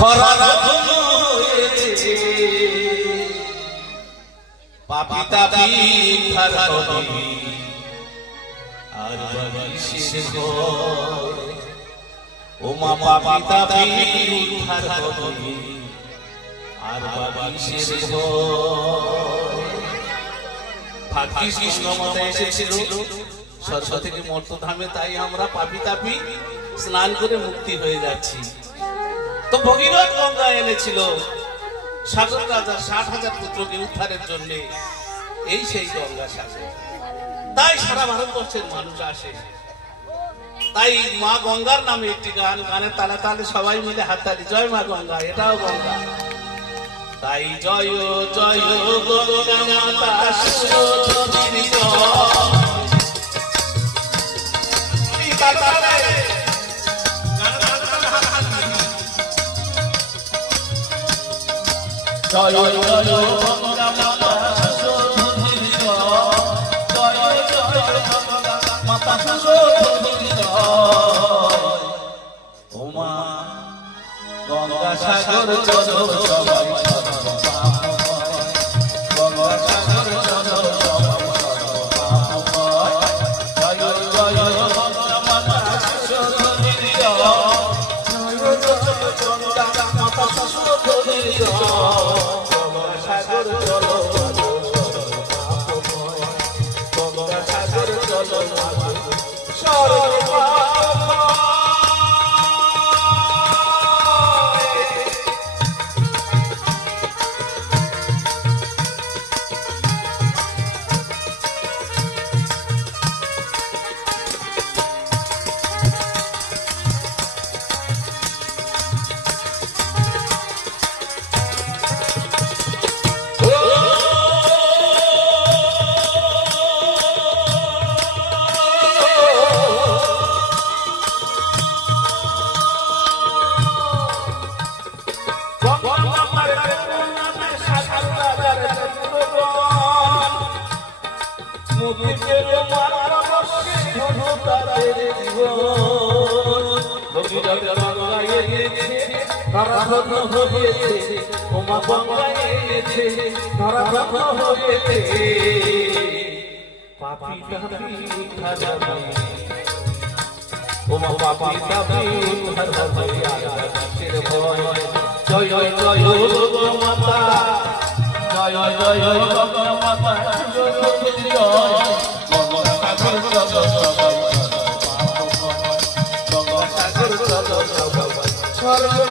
ধরা হয়েছে পাপী তাপী উদ্ধার হবে আর বালিশের ঘর ও মা পাপী তাপী উদ্ধার হবে আর বালিশের ঘর। ভাগ্যিস কৃষ্ণমাতা এসেছিল স্বর্গ থেকে মর্তধামে, তাই আমরা পাপী তাপী স্নান করে মুক্তি হয়ে যাচ্ছি। তো ভগীরথ গঙ্গা এনেছিল সাগর রাজা ৬০,০০০ পুত্রকে উদ্ধারের জন্য, এই সেই গঙ্গা সাগর। তাই সারা ভারতবর্ষের মানুষ আসে। তাই মা গঙ্গার নামে একটি গান, গানের তালে তালে সবাই মিলে হাততালি, জয় মা গঙ্গা, এটাও গঙ্গা। তাই জয় জয় গঙ্গা মাতা সুরধুনী জয় জয় গঙ্গা মাতা সুরধুনী জয় জয় গঙ্গা মাতা সুরধুনী ও মা গঙ্গা সাগর চলো সবাই গঙ্গা সাগর চলো সবাই জয় জয় গঙ্গা মাতা সুরধুনী জয় জয় গঙ্গা মাতা সুরধুনী গঙ্গা সাগর চলো গঙ্গা সাগর চলো সর্বদা। জয় জয় জয় মাতা জয় জয় জয় মাতা